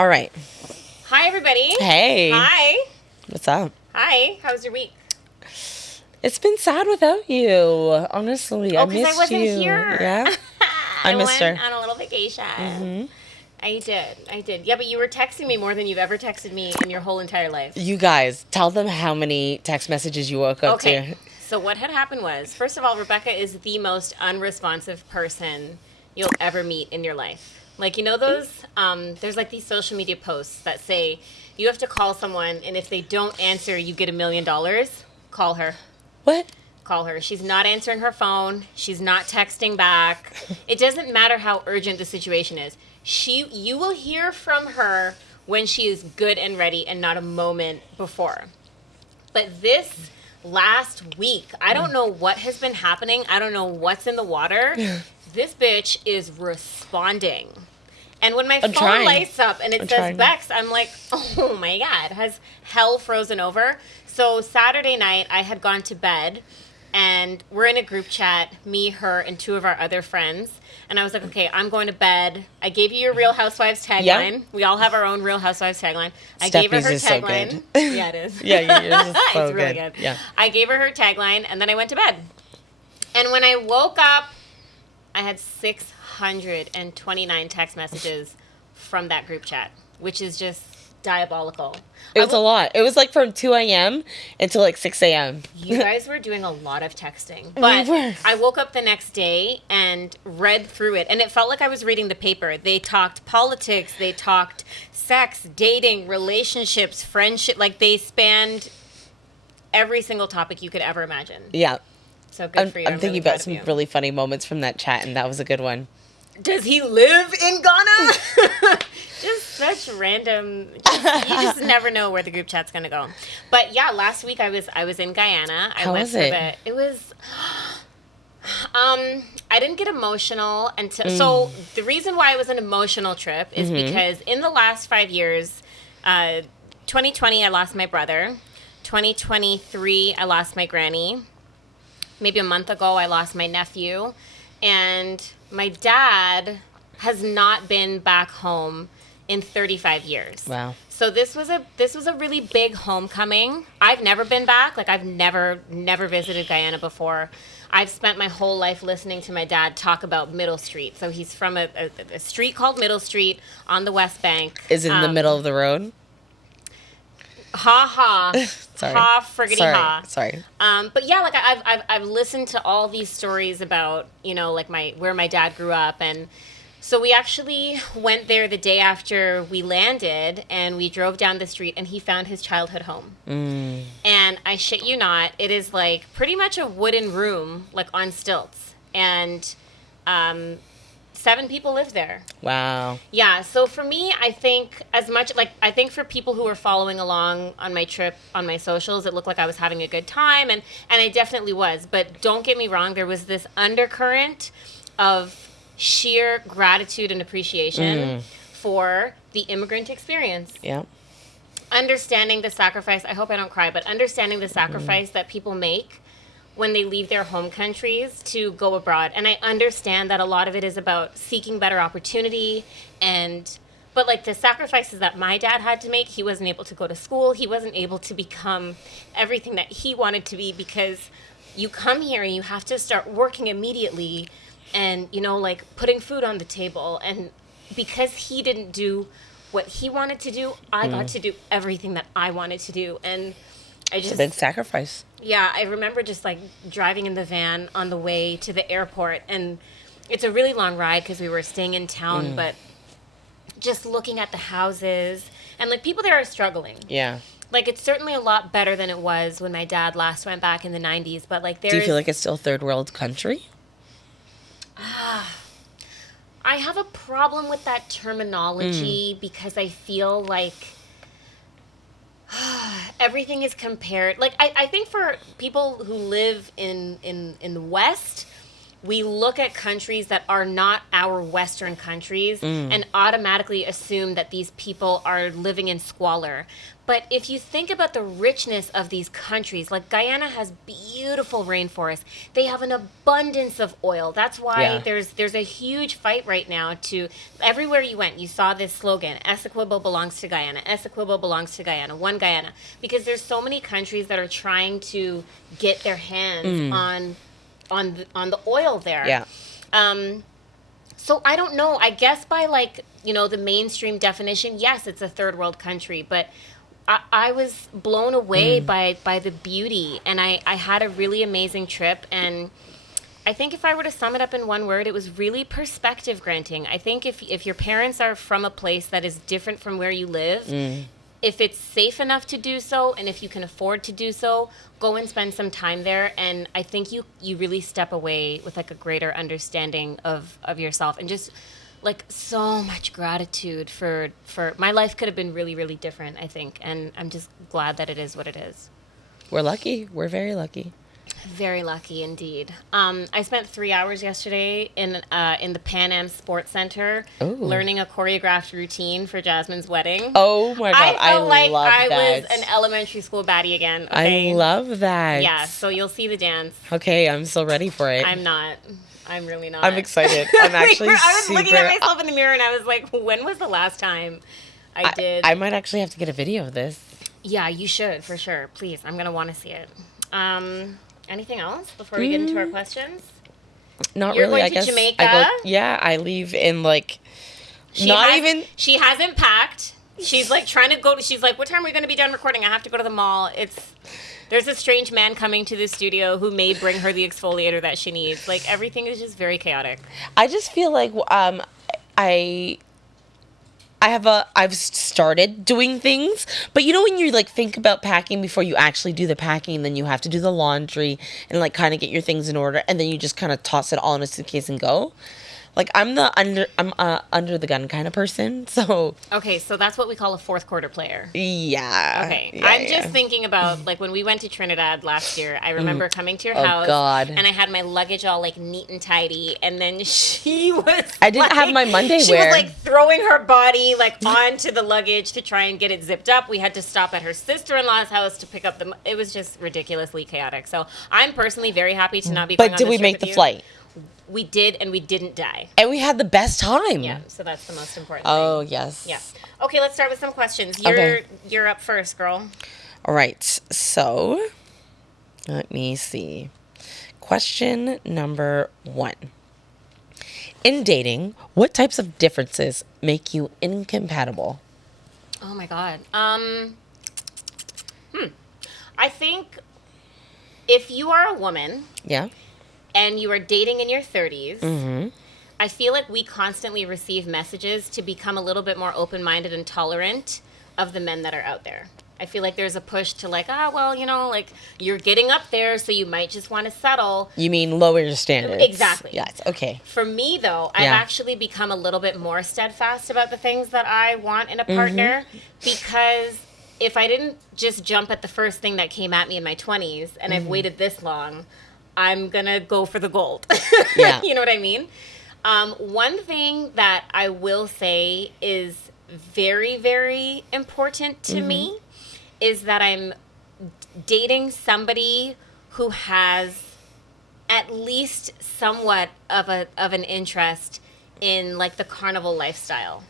All right. Hi, everybody. Hey. Hi. What's up? Hi. How was your week? It's been sad without you. Honestly, I missed I wasn't you. here. Yeah. I missed her. went on a little vacation. Mm-hmm. I did. Yeah, but you were texting me more than you've ever texted me in your whole entire life. You guys, tell them how many text messages you woke up to. So what had happened was, first of all, Rebecca is the most unresponsive person you'll ever meet in your life. Like, you know those, there's like these social media posts that say you have to call someone, and if they don't answer, you get $1 million. Call her. What? Call her. She's not answering her phone. She's not texting back. It doesn't matter how urgent the situation is. You will hear from her when she is good and ready and not a moment before. But this last week, I don't know what has been happening. I don't know what's in the water. This bitch is responding. And when my phone lights up and it says Bex, I'm like, oh my God, has hell frozen over? So Saturday night, I had gone to bed, and we're in a group chat, me, her, and two of our other friends. And I was like, okay, I'm going to bed. I gave you your Real Housewives tagline. Yep. We all have our own Real Housewives tagline. I gave her tagline. So yeah, it is. Yeah, yours is so it's really good. Yeah. I gave her tagline, and then I went to bed. And when I woke up, I had 629 text messages from that group chat, which is just diabolical. It was a lot. It was like from 2 a.m. until like 6 a.m. You guys were doing a lot of texting. But I woke up the next day and read through it, and it felt like I was reading the paper. They talked politics, they talked sex, dating, relationships, friendship. Like, they spanned every single topic you could ever imagine. Yeah. So good for you. I'm thinking really about some really funny moments from that chat, and that was a good one. Does he live in Ghana? Just such random. You just never know where the group chat's gonna go. But yeah, last week I was in Guyana. How was it? It was. I didn't get emotional until. So the reason why it was an emotional trip is because in the last 5 years, 2020 I lost my brother. 2023 I lost my granny. Maybe a month ago I lost my nephew, and my dad has not been back home in 35 years. Wow. So this was a really big homecoming. I've never been back. Like, I've never visited Guyana before. I've spent my whole life listening to my dad talk about Middle Street. So he's from a street called Middle Street on the West Bank. Is it in the middle of the road? Ha ha. Sorry. Ha friggity ha. Sorry. But yeah, like I've listened to all these stories about, you know, like where my dad grew up, and so we actually went there the day after we landed, and we drove down the street, and he found his childhood home. And I shit you not, it is like pretty much a wooden room, like on stilts, and 7 people live there. Wow. Yeah, so for me, I think I think for people who were following along on my trip on my socials, it looked like I was having a good time, and I definitely was. But don't get me wrong, there was this undercurrent of sheer gratitude and appreciation for the immigrant experience. Yeah. Understanding the sacrifice, I hope I don't cry, but understanding the sacrifice that people make when they leave their home countries to go abroad. And I understand that a lot of it is about seeking better opportunity, but like the sacrifices that my dad had to make, he wasn't able to go to school. He wasn't able to become everything that he wanted to be, because you come here and you have to start working immediately and, you know, like putting food on the table. And because he didn't do what he wanted to do, I got to do everything that I wanted to do. And it's a big sacrifice. Yeah, I remember just like driving in the van on the way to the airport, and it's a really long ride because we were staying in town, but just looking at the houses, and like people there are struggling. Yeah. Like, it's certainly a lot better than it was when my dad last went back in the 90s, but like do you feel like it's still a third world country? I have a problem with that terminology because I feel like everything is compared. Like, I think for people who live in the West, we look at countries that are not our Western countries and automatically assume that these people are living in squalor. But if you think about the richness of these countries, like Guyana has beautiful rainforests. They have an abundance of oil. That's why there's a huge fight right now to everywhere you went, you saw this slogan, Essequibo belongs to Guyana. Essequibo belongs to Guyana. One Guyana. Because there's so many countries that are trying to get their hands on the oil there. Yeah. So I don't know. I guess by the mainstream definition, yes, it's a third world country, but I was blown away by the beauty, and I had a really amazing trip. And I think if I were to sum it up in one word, it was really perspective granting. I think if your parents are from a place that is different from where you live, if it's safe enough to do so, and if you can afford to do so, go and spend some time there. And I think you really step away with a greater understanding of yourself, and just so much gratitude for my life could have been really, really different, I think. And I'm just glad that it is what it is. We're lucky. We're very lucky. Very lucky indeed. I spent 3 hours yesterday in the Pan Am Sports Center learning a choreographed routine for Jasmine's wedding. Oh my God, I felt like I that. was an elementary school baddie again. Okay? I love that. Yeah, so you'll see the dance. Okay, I'm so ready for it. I'm not. I'm really not. I'm excited. I'm actually I was looking at myself in the mirror and I was like, when was the last time I did? I might actually have to get a video of this. Yeah, you should, for sure. Please, I'm going to want to see it. Anything else before we get into our questions? Not You're really. going I to guess Jamaica? I leave in She hasn't packed. She's trying to go. She's like, what time are we going to be done recording? I have to go to the mall. There's a strange man coming to the studio who may bring her the exfoliator that she needs. Everything is just very chaotic. I just feel like I've started doing things, but when you think about packing before you actually do the packing, then you have to do the laundry and kind of get your things in order, and then you just kind of toss it all in a suitcase and go. I'm under the gun kind of person, so. Okay, so that's what we call a fourth quarter player. Yeah. Okay, yeah, I'm just thinking about when we went to Trinidad last year. I remember coming to your house, God. and I had my luggage all neat and tidy, and then she was. I didn't have my Monday she wear. She was throwing her body onto the luggage to try and get it zipped up. We had to stop at her sister-in-law's house to pick up it was just ridiculously chaotic. So I'm personally very happy to not be. But did we make the flight? We did, and we didn't die. And we had the best time. Yeah, so that's the most important thing. Yes. Yeah. Okay, let's start with some questions. You're up first, girl. All right. So, let me see. Question number 1. In dating, what types of differences make you incompatible? Oh my God. I think if you are a woman. Yeah. And you are dating in your 30s, I feel like we constantly receive messages to become a little bit more open-minded and tolerant of the men that are out there. I feel like there's a push to you're getting up there, so you might just want to settle. You mean lower your standards? Exactly. Yes, okay. For me, though, I've actually become a little bit more steadfast about the things that I want in a partner, because if I didn't just jump at the first thing that came at me in my 20s, and I've waited this long, I'm going to go for the gold. Yeah. You know what I mean? One thing that I will say is very, very important to me is that I'm dating somebody who has at least somewhat of an interest in the carnival lifestyle.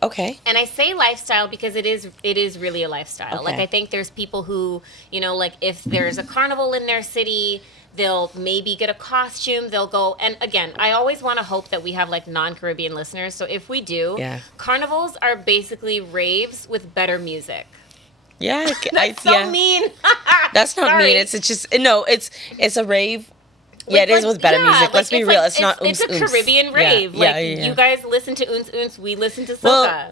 Okay. And I say lifestyle because it is really a lifestyle. Okay. I think there's people who, if there's a carnival in their city, they'll maybe get a costume. They'll go. And again, I always want to hope that we have non-Caribbean listeners. So if we do, carnivals are basically raves with better music. Yeah. That's so mean. That's not mean. It's a rave. Yeah, it is with better music. Let's be real. It's not It's a Caribbean rave. You guys listen to Oons Oons. We listen to soca. Well,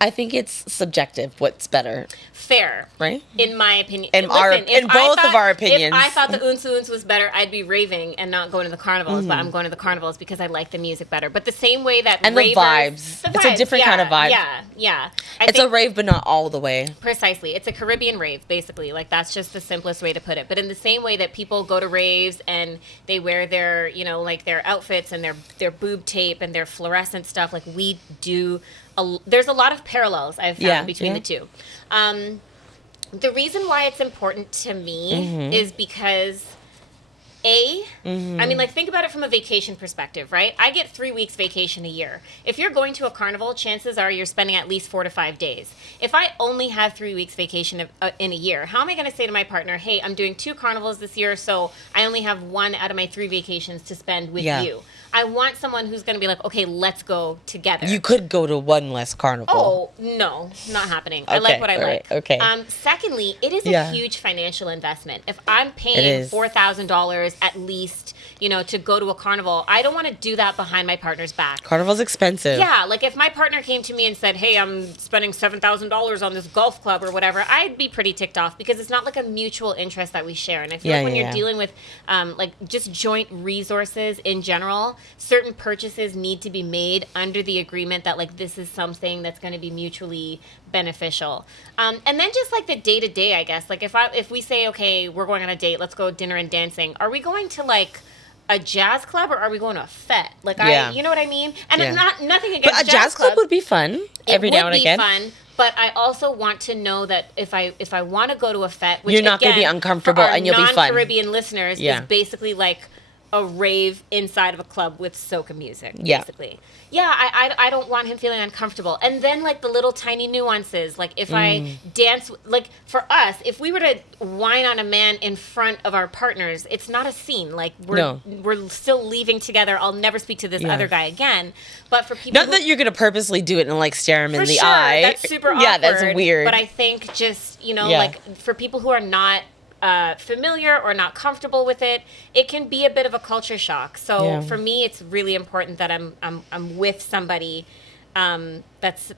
I think it's subjective. What's better, Fair, right? in my opinion. In both of our opinions. If I thought the Unsu was better, I'd be raving and not going to the carnivals. But I'm going to the carnivals because I like the music better. But the same way that and ravers, the vibes. It's a different kind of vibe. Yeah. It's a rave, but not all the way. Precisely. It's a Caribbean rave, basically. Like, that's just the simplest way to put it. But in the same way that people go to raves and they wear their, like their outfits and their boob tape and their fluorescent stuff, like we do, there's a lot of parallels I've found between the two. The reason why it's important to me is because I mean, like, think about it from a vacation perspective, right? I get 3 weeks vacation a year. If you're going to a carnival, chances are you're spending at least 4 to 5 days. If I only have 3 weeks vacation in a year, how am I going to say to my partner, hey, I'm doing 2 carnivals this year, so I only have 1 out of my 3 vacations to spend with you? I want someone who's going to be like, okay, let's go together. You could go to one less carnival. Oh, no, not happening. I like what I like. Okay. Secondly, it is a huge financial investment. If I'm paying $4,000 at least, to go to a carnival, I don't want to do that behind my partner's back. Carnival's expensive. Yeah, like if my partner came to me and said, hey, I'm spending $7,000 on this golf club or whatever, I'd be pretty ticked off because it's not like a mutual interest that we share. And I feel like when you're dealing with like just joint resources in general, certain purchases need to be made under the agreement that like this is something that's going to be mutually beneficial. And then just like the day to day, I guess, like if we say, okay, we're going on a date, let's go dinner and dancing. Are we going to like a jazz club or are we going to a fete? Like you know what I mean? And nothing against but a jazz club would be fun every now and again. It would be fun. But I also want to know that if I want to go to a fete, which you're not going to be uncomfortable and you'll be fun. Non-Caribbean listeners is basically like a rave inside of a club with soca music, basically. Yeah, I don't want him feeling uncomfortable. And then, like, the little tiny nuances. Like, if I dance... Like, for us, if we were to whine on a man in front of our partners, it's not a scene. Like, we're still leaving together. I'll never speak to this other guy again. But for people... Not that you're going to purposely do it and, like, stare him in the eye. That's super awkward. Yeah, that's weird. But I think just, like, for people who are not... familiar or not comfortable with it, it can be a bit of a culture shock. So for me, it's really important that I'm with somebody that's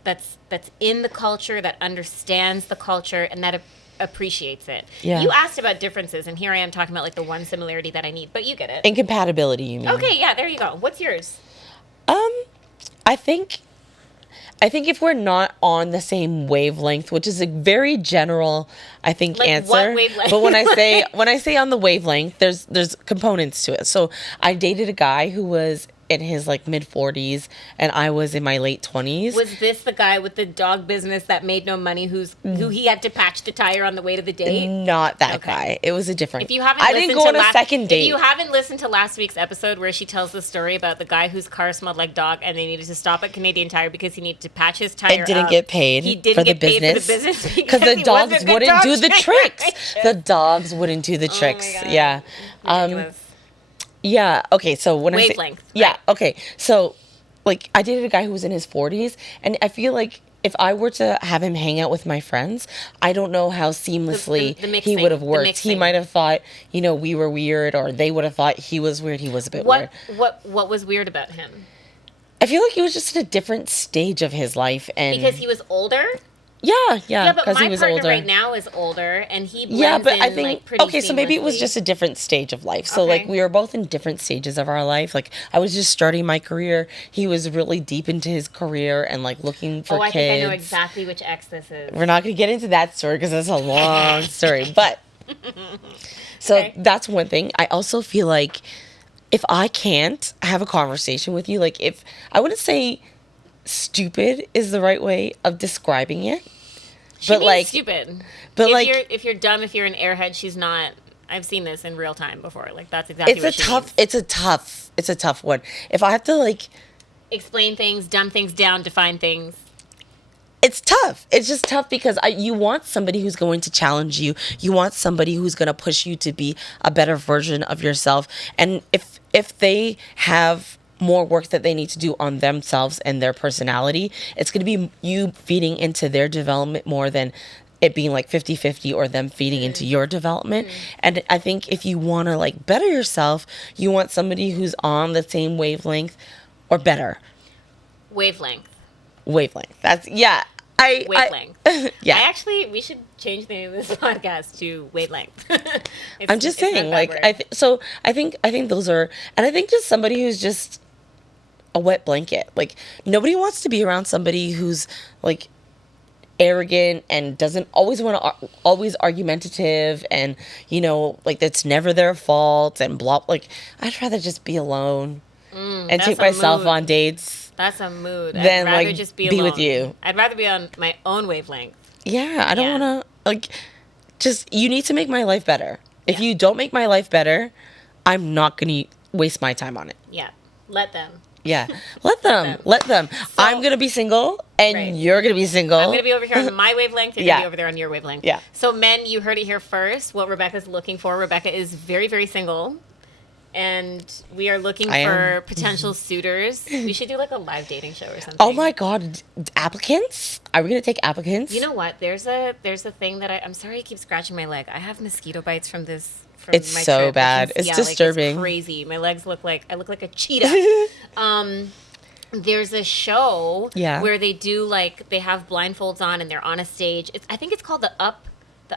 in the culture, that understands the culture, and that appreciates it. Yeah. You asked about differences, and here I am talking about like the one similarity that I need, but you get it. Incompatibility, you mean? Okay, yeah, there you go. What's yours? I think if we're not on the same wavelength, which is a very general, I think, like answer. What wavelength? But when I say on the wavelength, there's components to it. So I dated a guy who was in his like mid 40s and I was in my late 20s. Was this the guy with the dog business that made no money who he had to patch the tire on the way to the date? Not that guy. It was a different. If you haven't I didn't go on a second date. If you haven't listened to last week's episode where she tells the story about the guy whose car smelled like dog and they needed to stop at Canadian Tire because he needed to patch his tire. It didn't get paid. He didn't get paid for the business because the dogs wouldn't do the tricks. The dogs wouldn't do the tricks. Oh my God. Yeah. Ridiculous. Yeah. Okay. So when wavelength. Yeah. Okay. So, like, I dated a guy who was in his 40s, and I feel like if I were to have him hang out with my friends, I don't know how seamlessly he would have worked. He might have thought, we were weird, or they would have thought he was weird. He was a bit weird. What was weird about him? I feel like he was just at a different stage of his life, and because he was older. Yeah, but my partner right now is older, and he blends in, I think like, pretty okay, so maybe it was just a different stage of life. So like we were both in different stages of our life. Like I was just starting my career. He was really deep into his career and like looking for kids. I think I know exactly which ex this is. We're not going to get into that story because that's a long story. But so that's one thing. I also feel like if I can't have a conversation with you, like if I wouldn't say stupid is the right way of describing it. She means like stupid. But if you're dumb, if you're an airhead, she's not. I've seen this in real time before. Like that's exactly what she means. It's a tough one. If I have to like explain things, dumb things down, define things. It's tough. It's just tough because you want somebody who's going to challenge you. You want somebody who's going to push you to be a better version of yourself. And if they have more work that they need to do on themselves and their personality, it's going to be you feeding into their development more than it being like 50-50 or them feeding into your development. And I think if you want to like better yourself, you want somebody who's on the same wavelength or better. Wavelength. That's, yeah. wavelength. Yeah. We should change the name of this podcast to wavelength. I'm just saying, like, I think those are, and I think just somebody who's just a wet blanket. Like, nobody wants to be around somebody who's like arrogant and doesn't always want to, always argumentative, and like that's never their fault and blah. Like, I'd rather just be alone and take myself on dates. That's a mood. Than I'd rather like just be with you. I'd rather be on my own wavelength. Yeah, I don't want to, like, just, you need to make my life better. If you don't make my life better, I'm not going to waste my time on it. Yeah, let them. Yeah, let them. So, I'm going to be single, and you're going to be single. I'm going to be over here on my wavelength, you're going to be over there on your wavelength. Yeah. So, men, you heard it here first, what Rebecca's looking for. Rebecca is very, very single. And we are looking for potential suitors. We should do like a live dating show or something. Oh my God, applicants? Are we gonna take applicants? You know what? There's a thing that I'm sorry I keep scratching my leg. I have mosquito bites from this. It's my so trip. bad. It's disturbing. Like, it's crazy. My legs I look like a cheetah. There's a show where they do they have blindfolds on and they're on a stage. I think it's called the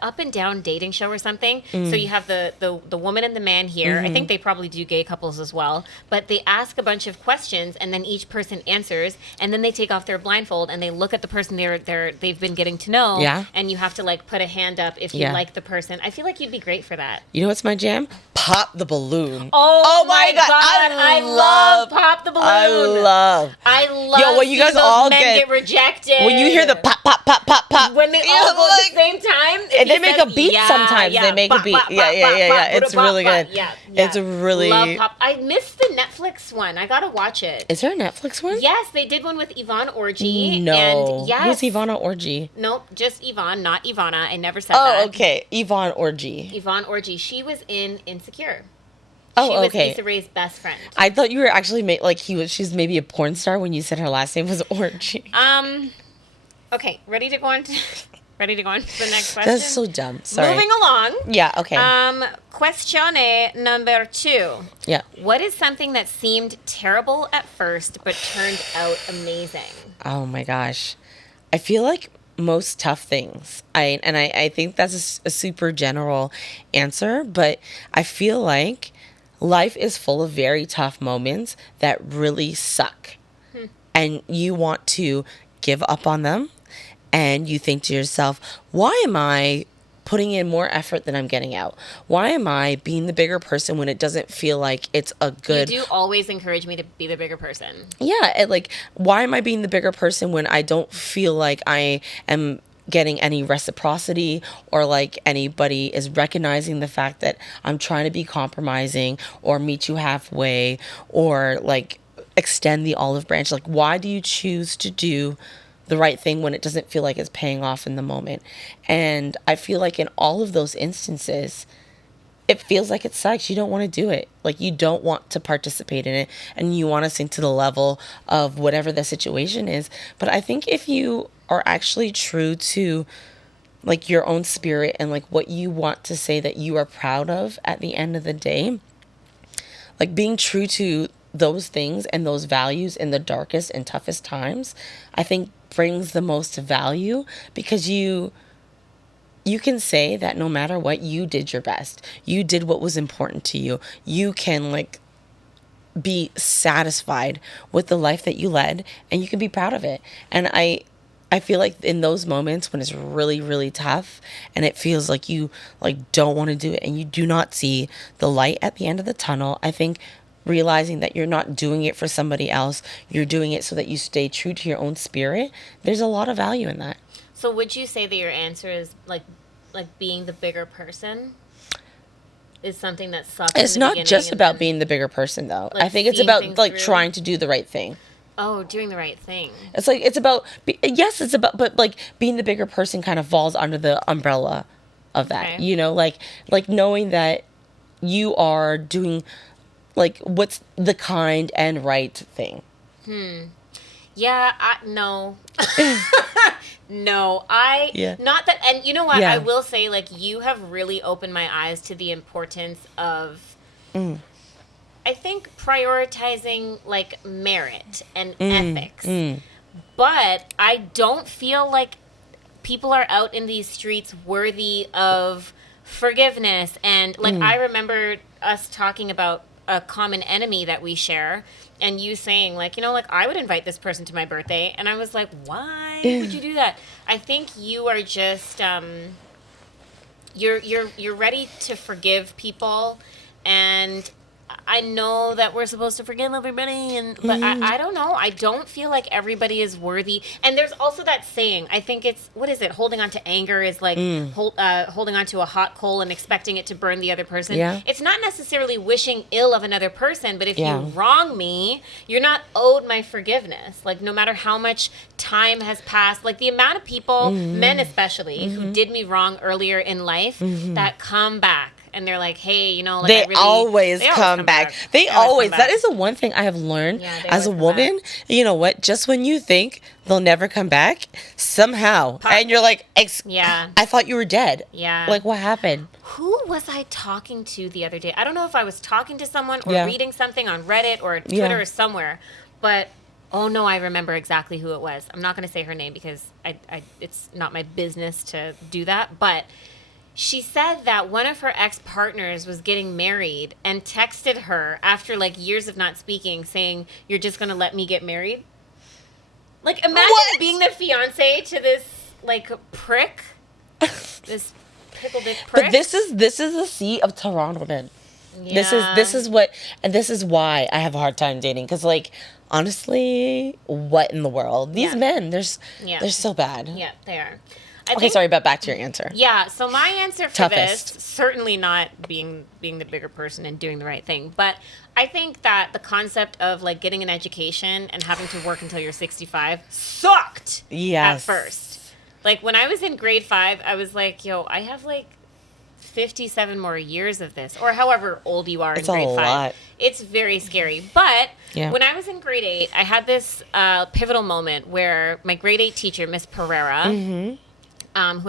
Up and Down dating show or something. So you have the woman and the man here. I think they probably do gay couples as well. But they ask a bunch of questions and then each person answers, and then they take off their blindfold and they look at the person they've been getting to know. Yeah. And you have to put a hand up if you like the person. I feel like you'd be great for that. You know what's my jam? Pop the balloon. Oh my God. I love Pop the Balloon. I love Yo, when you guys all get rejected. When you hear the pop, pop, pop, pop, pop. When they all go at the same time. And they make a beat sometimes. They make a beat. Yeah. It's really good. Yeah. It's a really... Love Pop. I missed the Netflix one. I gotta watch it. Is there a Netflix one? Yes, they did one with Yvonne Orji. No. And yes. Who's Yvonne Orji? Nope, just Yvonne, not Ivana. I never said that. Oh, okay. Yvonne Orji. Yvonne Orji. She was in Insecure. Oh, okay. She was Issa Rae's best friend. I thought you were actually she's maybe a porn star when you said her last name was Orji. Okay, ready to go on to the next question? That's so dumb. Sorry. Moving along. Yeah, okay. Questione number 2. Yeah. What is something that seemed terrible at first but turned out amazing? Oh my gosh. I feel like most tough things. I think that's a super general answer, but I feel like life is full of very tough moments that really suck. And you want to give up on them, and you think to yourself, why am I putting in more effort than I'm getting out? Why am I being the bigger person when it doesn't feel like it's a good... You do always encourage me to be the bigger person. Yeah, and why am I being the bigger person when I don't feel like I am getting any reciprocity, or anybody is recognizing the fact that I'm trying to be compromising or meet you halfway or extend the olive branch? Why do you choose to do the right thing when it doesn't feel like it's paying off in the moment? And I feel like in all of those instances, it feels like it sucks. You don't want to do it. You don't want to participate in it, and you want to sink to the level of whatever the situation is. But I think if you are actually true to your own spirit and what you want to say that you are proud of at the end of the day, being true to those things and those values in the darkest and toughest times, I think brings the most value, because you can say that no matter what, you did your best. You did what was important to you. You can be satisfied with the life that you led, and you can be proud of it. And I feel like in those moments when it's really, really tough and it feels like you don't want to do it and you do not see the light at the end of the tunnel, I think realizing that you're not doing it for somebody else, you're doing it so that you stay true to your own spirit, there's a lot of value in that. So would you say that your answer is being the bigger person is something that sucks? It's not just about being the bigger person, though. I think it's about trying to do the right thing. Oh, doing the right thing. It's about but being the bigger person kind of falls under the umbrella of that. Okay. Knowing that you are doing what's the kind and right thing. Yeah, no. No, not that, and you know what, I will say, you have really opened my eyes to the importance of, I think, prioritizing, merit and ethics. But I don't feel like people are out in these streets worthy of forgiveness. And like, I remember us talking about a common enemy that we share, and you saying like, like, I would invite this person to my birthday, and I was like, why would you do that? I think you are just you're ready to forgive people, and I know that we're supposed to forgive everybody, but I don't know. I don't feel like everybody is worthy. And there's also that saying. I think it's, what is it? Holding on to anger is like holding on to a hot coal and expecting it to burn the other person. Yeah. It's not necessarily wishing ill of another person, but if Yeah. you wrong me, you're not owed my forgiveness. Like, no matter how much time has passed, like the amount of people, men especially, who did me wrong earlier in life, that come back. And they're like, hey, like, they I really, always come back. They always. come That back. is the one thing I have learned Yeah, they as a always come woman. You know what? Just when you think they'll never come back, somehow, and you're like, Yeah. I thought you were dead. Yeah. Like, what happened? Who was I talking to the other day? I don't know if I was talking to someone or Yeah. reading something on Reddit or Twitter Yeah. or somewhere, but oh no, I remember exactly who it was. I'm not going to say her name because it's not my business to do that, but she said that one of her ex-partners was getting married and texted her after like years of not speaking saying, "You're just going to let me get married?" Like, imagine What? being the fiance to this like prick. This pickle dick prick. But this is the sea of Toronto men. This Yeah. is what, and this is why I have a hard time dating. Because, like, honestly, what in the world? These Yeah. men, they're Yeah. so bad. Yeah, they are. Okay, sorry, but back to your answer. Yeah, so my answer for Toughest. this, certainly not being the bigger person and doing the right thing, but I think that the concept of like getting an education and having to work until you're 65 sucked Yes. at first. Like when I was in grade 5, I was like, yo, I have like 57 more years of this, or however old you are It's in a grade 5. lot. It's very scary. But Yeah. when I was in grade 8, I had this pivotal moment where my grade 8 teacher, Miss Pereira, who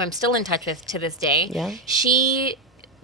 I'm still in touch with to this day, Yeah. she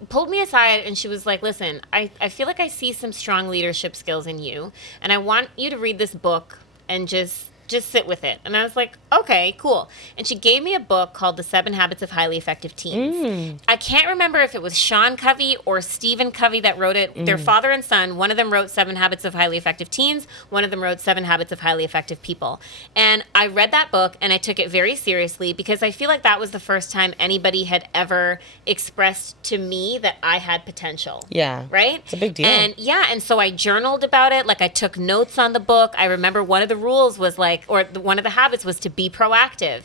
pulled me aside and she was like, listen, I feel like I see some strong leadership skills in you, and I want you to read this book and just sit with it. And I was like, okay, cool. And she gave me a book called The 7 Habits of Highly Effective Teens. I can't remember if it was Sean Covey or Stephen Covey that wrote it. Their father and son, one of them wrote 7 Habits of Highly Effective Teens, one of them wrote 7 Habits of Highly Effective People. And I read that book and I took it very seriously because I feel like that was the first time anybody had ever expressed to me that I had potential. Yeah. Right? It's a big deal. And yeah, and so I journaled about it. Like I took notes on the book. I remember one of the rules was like, one of the habits was to be proactive.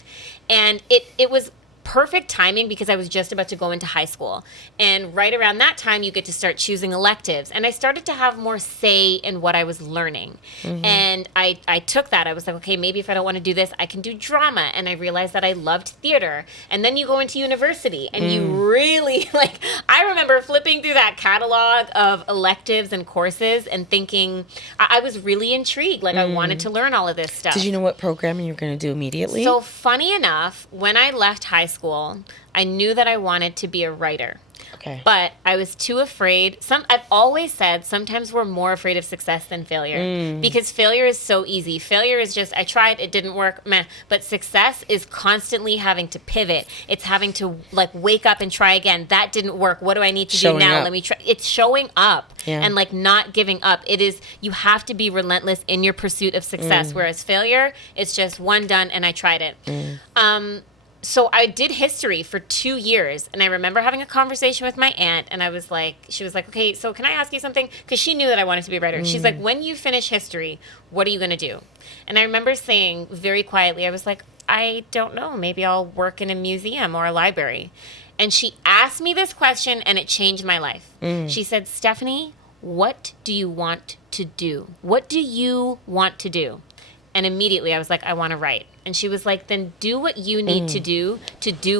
And it was perfect timing because I was just about to go into high school. And right around that time, you get to start choosing electives. And I started to have more say in what I was learning. And I took that. I was like, okay, maybe if I don't want to do this, I can do drama. And I realized that I loved theater. And then you go into university and you really, like, I remember flipping through that catalog of electives and courses and thinking, I was really intrigued. Like, I wanted to learn all of this stuff. Did you know what programming you were going to do immediately? So funny enough, when I left high school, I knew that I wanted to be a writer. Okay. But I was too afraid. I've always said sometimes we're more afraid of success than failure because failure is so easy. Failure is just, I tried, it didn't work, meh. But success is constantly having to pivot. It's having to like wake up and try again. That didn't work. What do I need to Showing do now? up. Let me try. It's showing up Yeah. and like not giving up. It is, you have to be relentless in your pursuit of success. Whereas failure, it's just one done and I tried it. So I did history for 2 years, and I remember having a conversation with my aunt, and she was like, okay, so can I ask you something? Because she knew that I wanted to be a writer. She's like, when you finish history, what are you going to do? And I remember saying very quietly, I was like, I don't know. Maybe I'll work in a museum or a library. And she asked me this question, and it changed my life. She said, Stephanie, what do you want to do? What do you want to do? And immediately I was like, I want to write. And she was like, then do what you need to do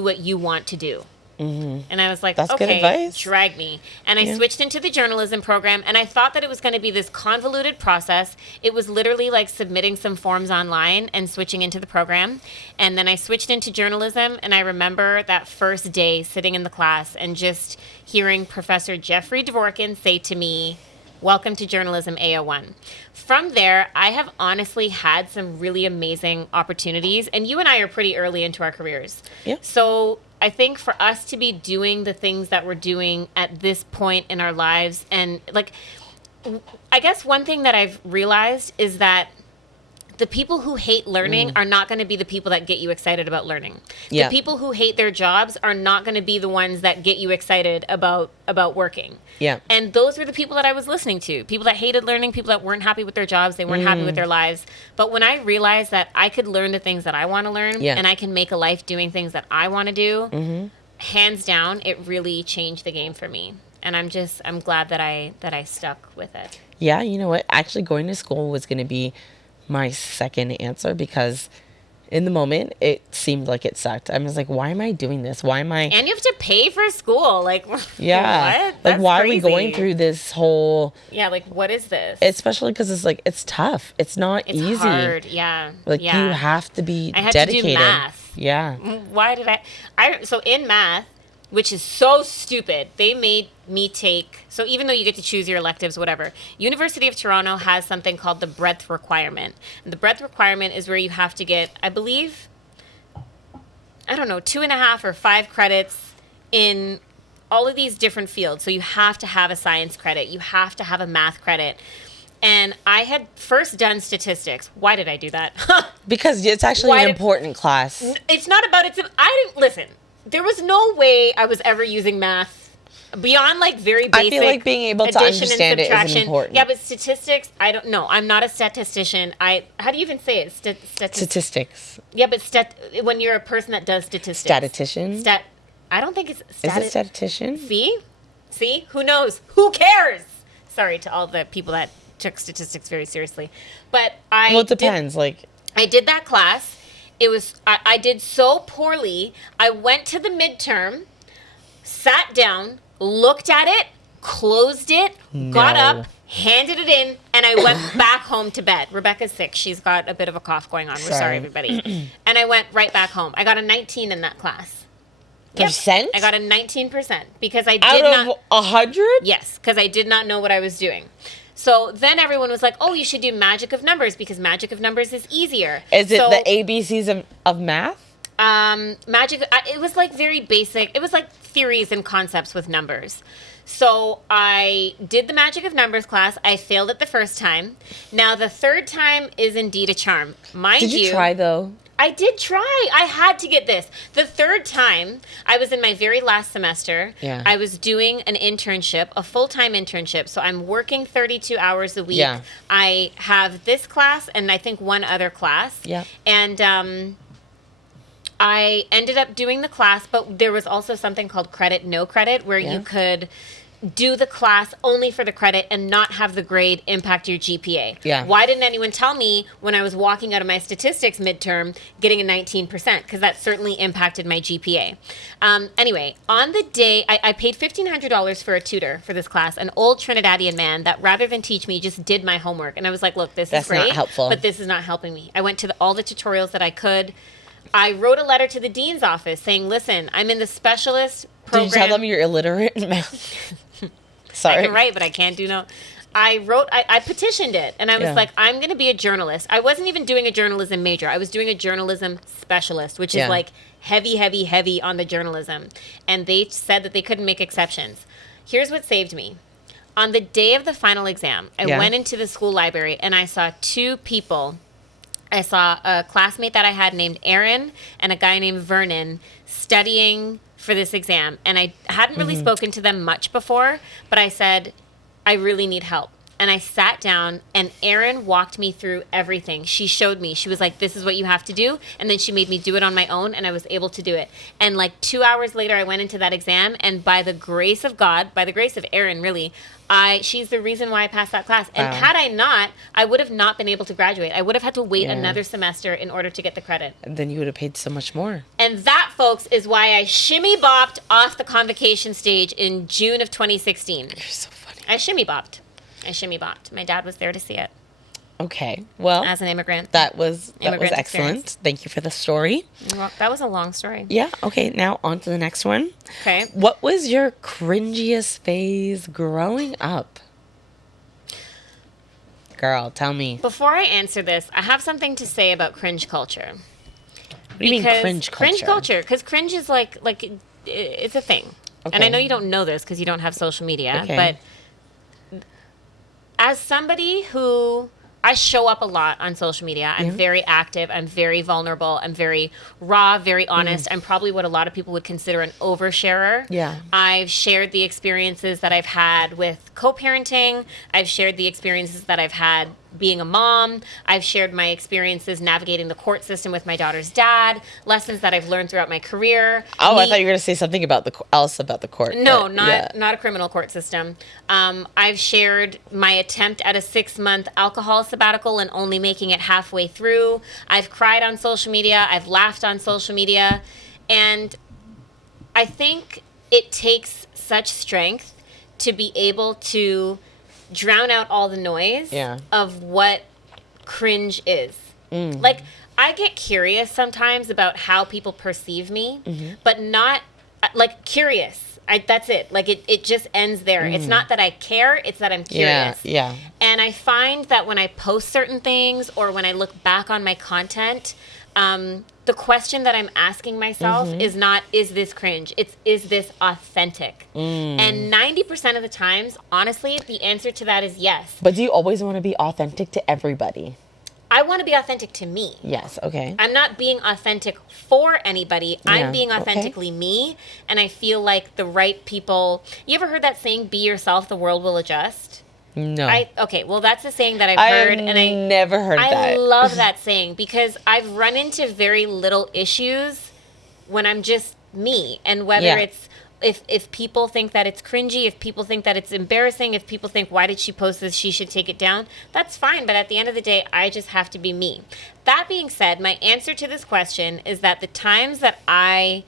what you want to do. And I was like, That's good okay, advice. drag me. And I switched into the journalism program, and I thought that it was going to be this convoluted process. It was literally like submitting some forms online and switching into the program. And then I switched into journalism, and I remember that first day sitting in the class and just hearing Professor Jeffrey Dvorkin say to me, Welcome to Journalism AO1. From there, I have honestly had some really amazing opportunities, and you and I are pretty early into our careers. Yeah. So I think for us to be doing the things that we're doing at this point in our lives, and like, I guess one thing that I've realized is that the people who hate learning are not going to be the people that get you excited about learning. Yeah. The people who hate their jobs are not going to be the ones that get you excited about working. Yeah. And those were the people that I was listening to. People that hated learning, people that weren't happy with their jobs, they weren't happy with their lives. But when I realized that I could learn the things that I want to learn, and I can make a life doing things that I want to do, hands down, it really changed the game for me. And I'm glad that I stuck with it. Yeah, you know what? Actually, going to school was going to be my second answer, because in the moment it seemed like it sucked. I was like, why am I doing this? Why am I? And you have to pay for school. Like, yeah, what? like, That's why crazy. are we going through this whole? Yeah, like, what is this? Especially because it's like, it's tough. It's not It's easy. hard. Yeah. Like, yeah. you have to be I had dedicated. to do math. Yeah. Why did so in math, which is so stupid, they made me take, so even though you get to choose your electives, whatever, University of Toronto has something called the breadth requirement. And the breadth requirement is where you have to get, I believe, 2.5 or 5 credits in all of these different fields. So you have to have a science credit. You have to have a math credit. And I had first done statistics. Why did I do that? Because it's actually an important class. It's not about it. I didn't listen. There was no way I was ever using math beyond like very basic. I feel like being able to understand it is important. Yeah, but statistics, I don't know. I'm not a statistician. How do you even say it? Statistics. Yeah, but when you're a person that does statistics. Statistician? I don't think it's Is it statistician? See? Who knows? Who cares? Sorry to all the people that took statistics very seriously. But Well, it depends. I did that class. I did so poorly. I went to the midterm, sat down, looked at it, closed it, got up, handed it in, and I went back home to bed. Rebecca's sick. She's got a bit of a cough going on. We're sorry, everybody. And I went right back home. I got a 19 in that class. Percent? I got a 19% because I did Out of 100? Yes, because I did not know what I was doing. So then everyone was like, oh, you should do magic of numbers because magic of numbers is easier. Is it the ABCs of math? It was like very basic. It was like theories and concepts with numbers. So I did the magic of numbers class. I failed it the first time. Now the third time is indeed a charm. Did you try though? I did try. I had to get this. The third time, I was in my very last semester. Yeah. I was doing an internship, a full-time internship. So I'm working 32 hours a week. Yeah. I have this class and I think one other class. Yeah. And I ended up doing the class, but there was also something called credit, no credit, where you could do the class only for the credit and not have the grade impact your GPA. Yeah. Why didn't anyone tell me when I was walking out of my statistics midterm getting a 19%? Because that certainly impacted my GPA. Anyway, on the day, I paid $1,500 for a tutor for this class, an old Trinidadian man that rather than teach me just did my homework. And I was like, look, this is great, not helpful. but this is not helping me. I went to all the tutorials that I could. I wrote a letter to the dean's office saying, listen, I'm in the specialist program. Did you tell them you're illiterate in math? Sorry. I can write, but I can't do no. I petitioned it, and I was like, I'm going to be a journalist. I wasn't even doing a journalism major. I was doing a journalism specialist, which is like heavy on the journalism. And they said that they couldn't make exceptions. Here's what saved me. On the day of the final exam, I went into the school library, and I saw two people. I saw a classmate that I had named Aaron and a guy named Vernon studying for this exam. And I hadn't really spoken to them much before, but I said, I really need help. And I sat down and Erin walked me through everything. She showed me. She was like, this is what you have to do. And then she made me do it on my own and I was able to do it. And like 2 hours later, I went into that exam. And by the grace of God, by the grace of Erin, really, she's the reason why I passed that class. And had I not, I would have not been able to graduate. I would have had to wait another semester in order to get the credit. And then you would have paid so much more. And that, folks, is why I shimmy bopped off the convocation stage in June of 2016. You're so funny. I shimmy bopped. My dad was there to see it. Okay. Well, as an immigrant. That was Immigrant excellent. experience. Thank you for the story. Well, that was a long story. Yeah. Okay. Now on to the next one. Okay. What was your cringiest phase growing up? Girl, tell me. Before I answer this, I have something to say about cringe culture. What do you mean cringe culture? Cringe culture, because cringe is like it's a thing. Okay. And I know you don't know this because you don't have social media, Okay. but as somebody who I show up a lot on social media, I'm very active, I'm very vulnerable, I'm very raw, very honest. I'm probably what a lot of people would consider an oversharer. Yeah. I've shared the experiences that I've had with co-parenting. I've shared the experiences that I've had being a mom. I've shared my experiences navigating the court system with my daughter's dad, lessons that I've learned throughout my career. Oh, I thought you were going to say something about the court. No, but not a criminal court system. I've shared my attempt at a 6-month alcohol sabbatical and only making it halfway through. I've cried on social media. I've laughed on social media. And I think it takes such strength to be able to drown out all the noise of what cringe is. Like, I get curious sometimes about how people perceive me, but not, like, curious. That's it. Like, it just ends there. It's not that I care, it's that I'm curious. Yeah. And I find that when I post certain things or when I look back on my content, the question that I'm asking myself is not, is this cringe? It's, is this authentic? And 90% of the times, honestly, the answer to that is yes. But do you always want to be authentic to everybody? I want to be authentic to me. Yes, okay. I'm not being authentic for anybody. Yeah, I'm being authentically me. And I feel like the right people... You ever heard that saying, be yourself, the world will adjust? No. Okay, well, that's a saying that I've heard. And I never heard that. I love that saying because I've run into very little issues when I'm just me. And whether it's... If people think that it's cringy, if people think that it's embarrassing, if people think, why did she post this? She should take it down. That's fine. But at the end of the day, I just have to be me. That being said, my answer to this question is that the times that I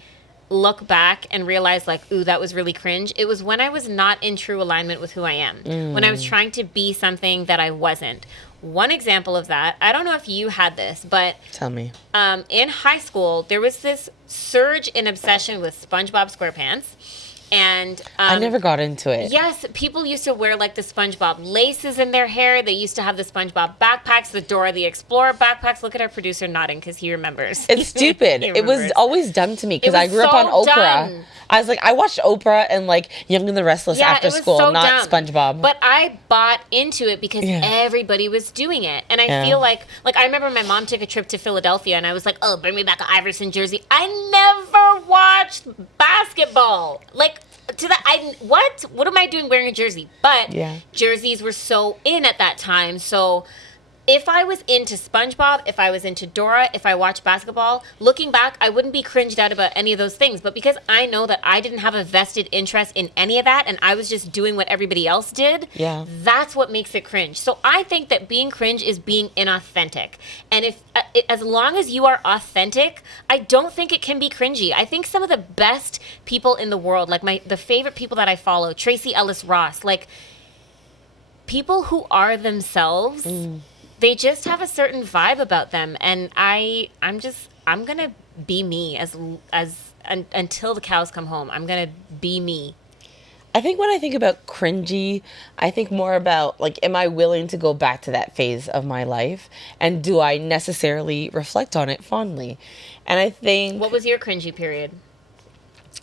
look back and realize like, ooh, that was really cringe, it was when I was not in true alignment with who I am. When I was trying to be something that I wasn't. One example of that, I don't know if you had this, but... Tell me. In high school, there was this surge in obsession with SpongeBob SquarePants. And I never got into it. Yes, people used to wear like the SpongeBob laces in their hair. They used to have the SpongeBob backpacks, the Dora the Explorer backpacks. Look at our producer nodding because he remembers. It's stupid. It was always dumb to me because I grew up on Oprah. Dumb. I was like, I watched Oprah and like Young and the Restless after school, not dumb. SpongeBob. But I bought into it because everybody was doing it. And I feel like I remember my mom took a trip to Philadelphia and I was like, oh, bring me back an Iverson jersey. I never watched basketball. Like, what am I doing wearing a jersey? But jerseys were so in at that time. So if I was into SpongeBob, if I was into Dora, if I watched basketball, looking back, I wouldn't be cringed out about any of those things. But because I know that I didn't have a vested interest in any of that and I was just doing what everybody else did, that's what makes it cringe. So I think that being cringe is being inauthentic. And if as long as you are authentic, I don't think it can be cringy. I think some of the best people in the world, like the favorite people that I follow, Tracy Ellis Ross, like people who are themselves... They just have a certain vibe about them, and I'm gonna be me until the cows come home. I'm gonna be me. I think when I think about cringy, I think more about like, am I willing to go back to that phase of my life, and do I necessarily reflect on it fondly? And I think, what was your cringy period?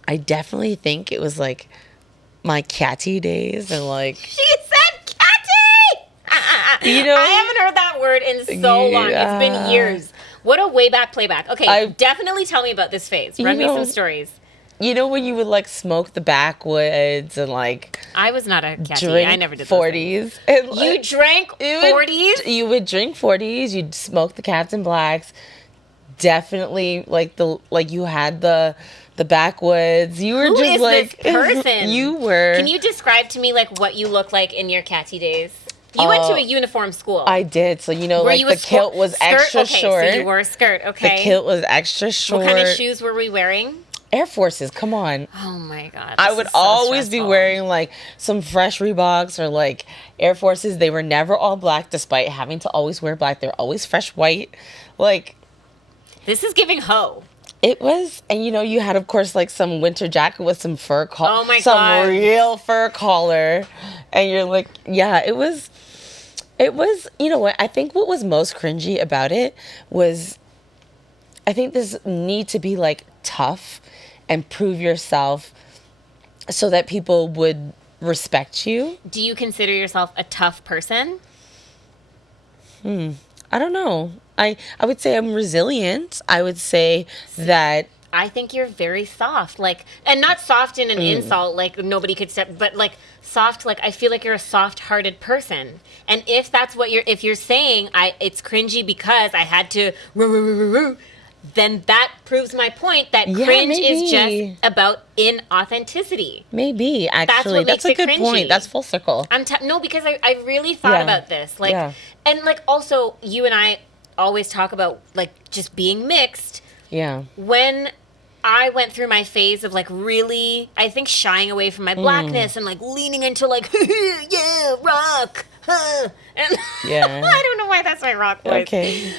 I definitely think it was like my catty days and like. She said catty. You know, I haven't heard that word in so long. It's been years. What a way back playback. Okay, definitely tell me about this phase. Run me some stories. You know when you would like smoke the backwoods and like I was not a catty. I never did 40s. And, like, you drank 40s? You would drink 40s. You'd smoke the Captain Blacks. Definitely like you had the backwoods. You were just like this person. You were. Can you describe to me like what you looked like in your catty days? You went to a uniform school. I did. So, you know, were like you the kilt was extra short. So you wore a skirt. Okay. The kilt was extra short. What kind of shoes were we wearing? Air Forces. Come on. Oh, my God. I would always be wearing like some fresh Reeboks or like Air Forces. They were never all black despite having to always wear black. They're always fresh white. Like. This is giving hoe. It was, and you know, you had, of course, like some winter jacket with some fur collar. Oh, my God. Some real fur collar. And you're like, yeah, it was It was, you know what? I think what was most cringy about it was, I think this need to be like tough and prove yourself so that people would respect you. Do you consider yourself a tough person? I don't know. I would say I'm resilient. I would say that I think you're very soft, like, and not soft in an insult, like nobody could step, but like soft, like I feel like you're a soft-hearted person. And if that's what if you're saying, it's cringy because I had to, then that proves my point that cringe is just about inauthenticity. Maybe actually that's a good point. That's full circle. No, because I really thought about this, like, and like also you and I always talk about like just being mixed. Yeah. When I went through my phase of like really, I think shying away from my blackness and like leaning into like, yeah, rock, and yeah. I don't know why that's my rock voice. Okay.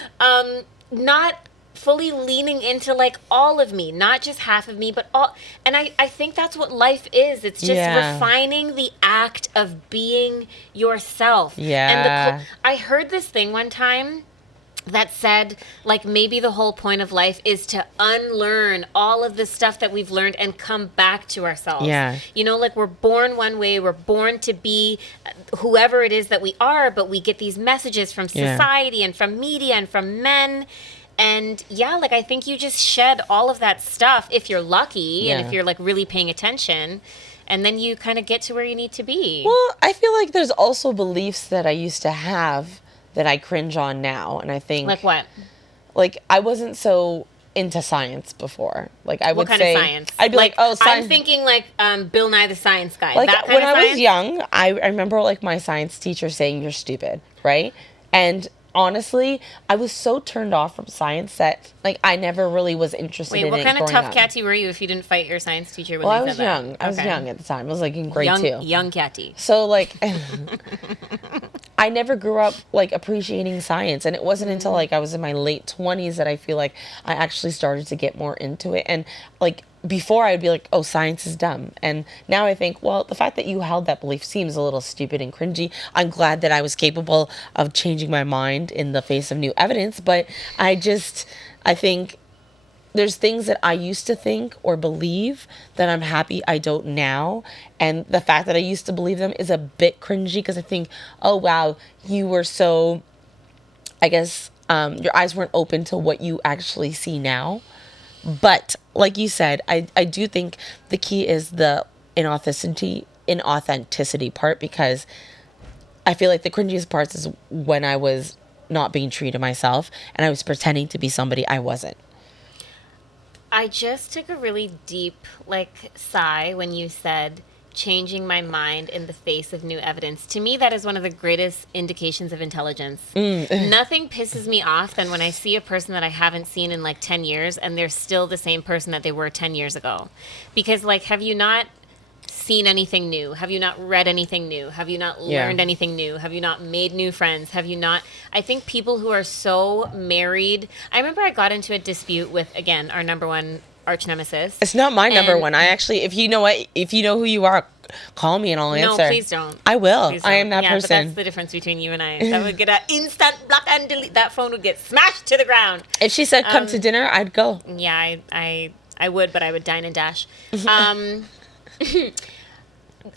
Not fully leaning into like all of me, not just half of me, but all. And I think that's what life is. It's just refining the act of being yourself. Yeah. And I heard this thing one time that said, like, maybe the whole point of life is to unlearn all of the stuff that we've learned and come back to ourselves. Yeah. You know, like, we're born one way, we're born to be whoever it is that we are, but we get these messages from society and from media and from men. And yeah, like, I think you just shed all of that stuff if you're lucky and if you're, like, really paying attention. And then you kind of get to where you need to be. Well, I feel like there's also beliefs that I used to have that I cringe on now. And I think... Like what? Like, I wasn't so into science before. Like, I would say... What kind of science? I'd be like, oh, science... I'm thinking like Bill Nye the Science Guy. Like, that kind when of I science? was young, I remember, like, my science teacher saying, you're stupid, right? And... honestly, I was so turned off from science that, like, I never really was interested in it. Wait, what kind of tough catty were you if you didn't fight your science teacher when well, you said that? I was young at the time. I was, like, in grade 2. Young catty. So, like, I never grew up, like, appreciating science. And it wasn't until, like, I was in my late 20s that I feel like I actually started to get more into it. And, like, before I'd be like, oh, science is dumb. And now I think, well, the fact that you held that belief seems a little stupid and cringy. I'm glad that I was capable of changing my mind in the face of new evidence. But I think there's things that I used to think or believe that I'm happy I don't now. And the fact that I used to believe them is a bit cringy because I think, oh, wow, you were so, I guess, your eyes weren't open to what you actually see now. But like you said, I do think the key is the inauthenticity part, because I feel like the cringiest parts is when I was not being true to myself and I was pretending to be somebody I wasn't. I just took a really deep, like, sigh when you said changing my mind in the face of new evidence. To me, that is one of the greatest indications of intelligence. Nothing pisses me off than when I see a person that I haven't seen in like 10 years and they're still the same person that they were 10 years ago. Because, like, have you not seen anything new? Have you not read anything new? Have you not learned anything new? Have you not made new friends? Have you not... I think people who are so married... I remember I got into a dispute with, again, our number one arch nemesis. It's not my number one. I actually, if you know who you are, call me and I'll answer. No, please don't. I will. Please I am that person. But that's the difference between you and I. That would get an instant block and delete. That phone would get smashed to the ground. If she said come to dinner, I'd go. Yeah, I would, but I would dine and dash.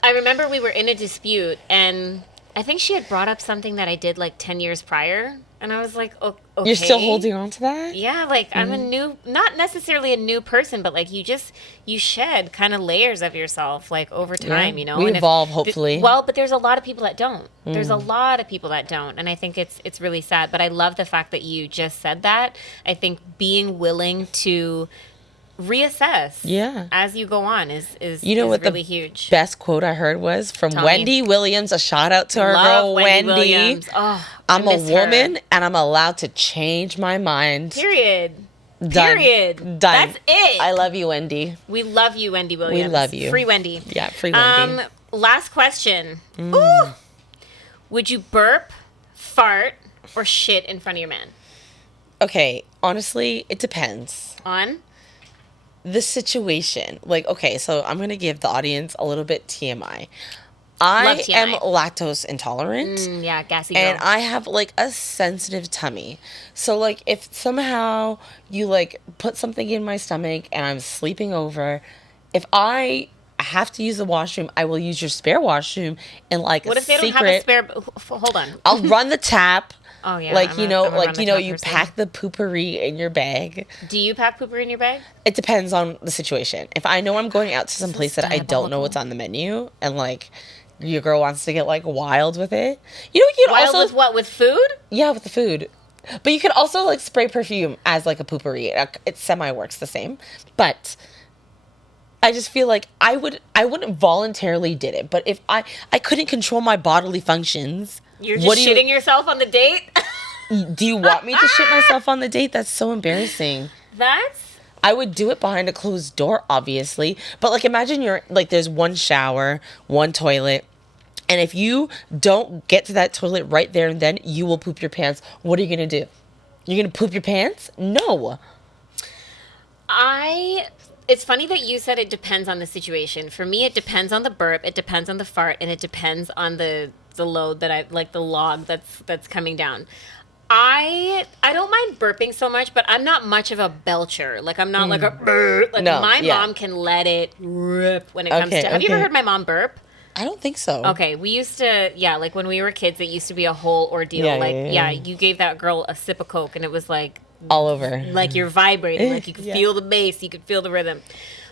I remember we were in a dispute, and I think she had brought up something that I did like 10 years prior. And I was like, okay. You're still holding on to that? Yeah, like I'm a new, not necessarily a new person, but like you shed kind of layers of yourself like over time, you know? We evolve, hopefully. But there's a lot of people that don't. There's a lot of people that don't. And I think it's really sad. But I love the fact that you just said that. I think being willing to reassess as you go on is really huge. Best quote I heard was from Wendy Williams. A shout out to her girl Wendy. Oh, I'm a woman and I'm allowed to change my mind. Period. Done. Period. Done. That's it. I love you, Wendy. We love you, Wendy Williams. We love you. Free Wendy. Yeah, free Wendy. Last question. Ooh. Would you burp, fart, or shit in front of your man? Okay, honestly, it depends. On? The situation. Like, okay, so I'm going to give the audience a little bit TMI. I TMI. am lactose intolerant. Yeah, gassy girl. And I have like a sensitive tummy. So like if somehow you like put something in my stomach and I'm sleeping over, if I have to use the washroom, I will use your spare washroom and like What if they don't have a spare? Hold on. I'll run the tap. Oh yeah. Like I'm a run the tap you person. pack the poopery in your bag. Do you pack pooper in your bag? It depends on the situation. If I know I'm going out to some place that I don't know diabolical. what's on the menu and like your girl wants to get like wild with it, you know, you can Wild also with what? With food? yeah, with the food. But you can also like spray perfume as like a poopery. It semi works the same. But I just feel like I wouldn't voluntarily did it. But if I couldn't control my bodily functions, You're just shitting yourself on the date? do you want me to shit myself on the date? That's so embarrassing. I would do it behind a closed door, obviously. But like imagine you're like there's one shower, one toilet. And if you don't get to that toilet right there and then, you will poop your pants. What are you going to do? You're going to poop your pants? No. It's funny that you said it depends on the situation. For me, it depends on the burp, it depends on the fart, and it depends on the load that I like, the log that's coming down. I don't mind burping so much, but I'm not much of a belcher. Like I'm not like a burp. Like No, my yeah. mom can let it rip when it comes to. Have you ever okay. heard my mom burp? I don't think so. Okay, we used to, like when we were kids, it used to be a whole ordeal. Yeah. You gave that girl a sip of Coke and it was like All over. like you're vibrating, like you could feel the bass, you could feel the rhythm.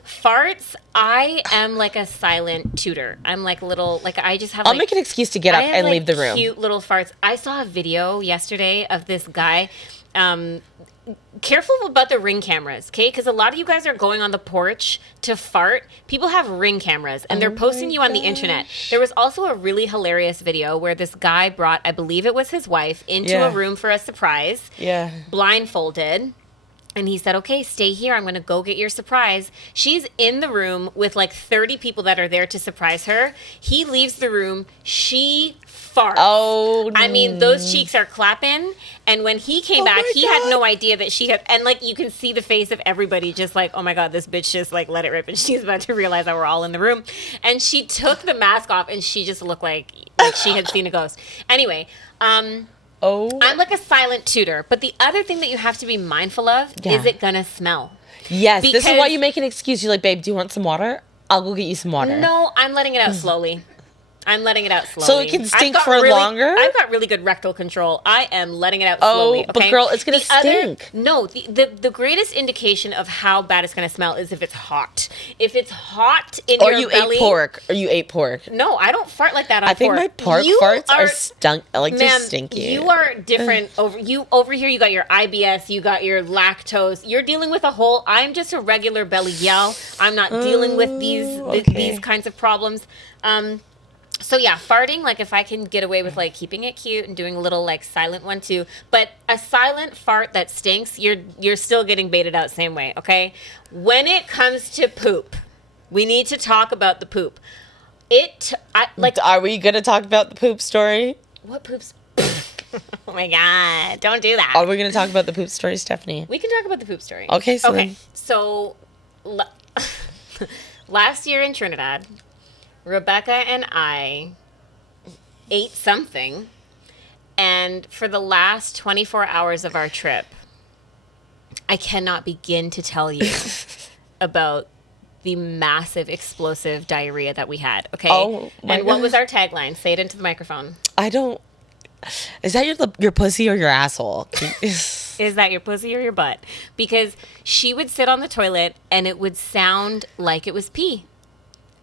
Farts, I am like a silent tutor. I'm like little, like I just have I'll like, make an excuse to get up I have, and like, leave the room. Cute little farts. I saw a video yesterday of this guy. Careful about the Ring cameras, okay? Because a lot of you guys are going on the porch to fart. People have Ring cameras, and they're posting you on the internet. There was also a really hilarious video where this guy brought, I believe it was his wife, into a room for a surprise. Yeah. Blindfolded. And he said, okay, stay here. I'm going to go get your surprise. She's in the room with like 30 people that are there to surprise her. He leaves the room. She farts. Oh. I mean, those cheeks are clapping. And when he came back, my he God. had no idea that she had, and like you can see the face of everybody just like, oh my God, this bitch just like let it rip. And she's about to realize that we're all in the room. And she took the mask off and she just looked like she had seen a ghost. Anyway, Oh. I'm like a silent tutor, but the other thing that you have to be mindful of is it gonna smell? Yes. This is because- why you make an excuse. You're like, babe, do you want some water? I'll go get you some water. No, I'm letting it out slowly. I'm letting it out slowly. So it can stink I've got for longer? I've got really good rectal control. I am letting it out Oh, slowly. but Okay? girl, it's gonna stink. The greatest indication of how bad it's gonna smell is if it's hot. If it's hot in Or your you belly. ate pork. Or you ate pork. No, I don't fart like that on I think pork. my pork You farts are stunk. Like Ma'am, just stinky. you are different over here. You got your IBS, you got your lactose. You're dealing with a whole. I'm just a regular belly gal. I'm not dealing with these kinds of problems. So yeah, farting. Like if I can get away with like keeping it cute and doing a little like silent one too, but a silent fart that stinks, you're still getting baited out same way. Okay, when it comes to poop, we need to talk about the poop. Are we gonna talk about the poop story? What poops? Oh my God, don't do that. Are we gonna talk about the poop story, Stephanie? We can talk about the poop story. Okay, so okay. then- So last year in Trinidad, Rebecca and I ate something, and for the last 24 hours of our trip, I cannot begin to tell you about the massive explosive diarrhea that we had. Okay. Oh, my and what God. was our tagline? Say it into the microphone. I don't. Is that your pussy or your asshole? Is that your pussy or your butt? Because she would sit on the toilet and it would sound like it was pee.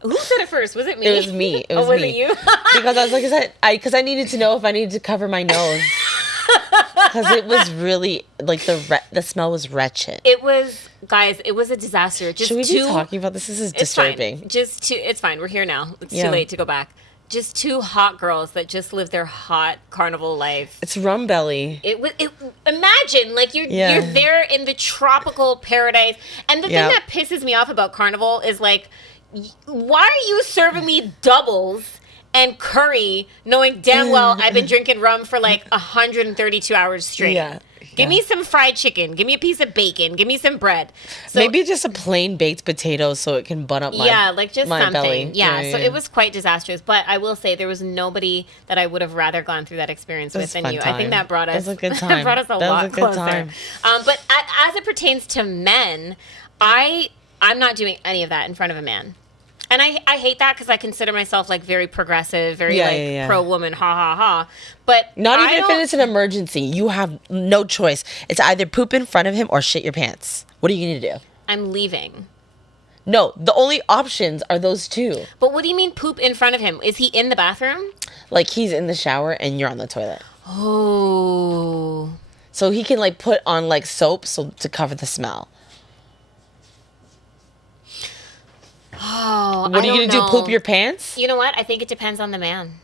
Who said it first? Was it me? It was me. It was was me. it you? Because I was like, because I needed to know if I needed to cover my nose. Because it was really like the smell was wretched. It was, guys. It was a disaster. Just Should we be two. talking about this? This is It's fine. disturbing. It's fine. We're here now. It's Yeah. too late to go back. Just two hot girls that just live their hot carnival life. It's rum belly. Imagine like you're there in the tropical paradise, and the thing that pisses me off about carnival is like, why are you serving me doubles and curry, knowing damn well I've been drinking rum for like 132 hours straight? Yeah. Give me some fried chicken. Give me a piece of bacon. Give me some bread. So, maybe just a plain baked potato so it can bun up my like just my something. belly. So it was quite disastrous. But I will say there was nobody that I would have rather gone through that experience with than you. I think that brought us a good time. brought us a lot closer. But as it pertains to men, I'm not doing any of that in front of a man. And I hate that because I consider myself like very progressive, very pro woman, ha ha ha. But not even if it's an emergency, you have no choice. It's either poop in front of him or shit your pants. What are you going to do? I'm leaving. No, the only options are those two. But what do you mean poop in front of him? Is he in the bathroom? Like he's in the shower and you're on the toilet. Oh. So he can like put on like soap to cover the smell. Oh, what are you going to do? Poop your pants? You know what? I think it depends on the man.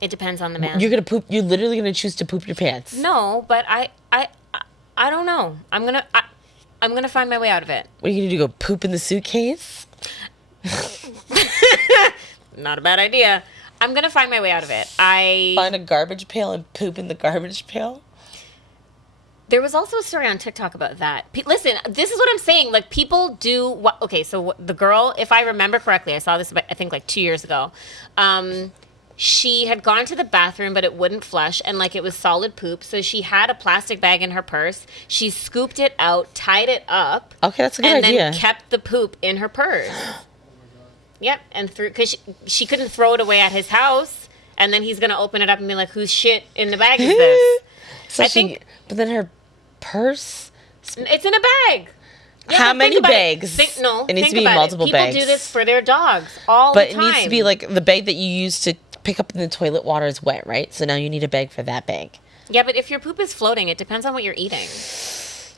It depends on the man. You're going to poop. You're literally going to choose to poop your pants. No, but I don't know. I'm going to find my way out of it. What are you going to do? Go poop in the suitcase? Not a bad idea. I'm going to find my way out of it. Find a garbage pail and poop in the garbage pail? There was also a story on TikTok about that. Listen, this is what I'm saying. Like, people do what... Okay, so the girl, if I remember correctly, I saw this, I think, like 2 years ago. She had gone to the bathroom, but it wouldn't flush, and, like, it was solid poop. So she had a plastic bag in her purse. She scooped it out, tied it up. Okay, that's a good idea. And then kept the poop in her purse. Yep, and because she couldn't throw it away at his house, and then he's going to open it up and be like, whose shit in the bag is this? But then her purse... It's in a bag. Yeah, how many bags? It needs to be multiple bags. People do this for their dogs all the time. But it needs to be like the bag that you use to pick up in the toilet water is wet, right? So now you need a bag for that bag. Yeah, but if your poop is floating, it depends on what you're eating.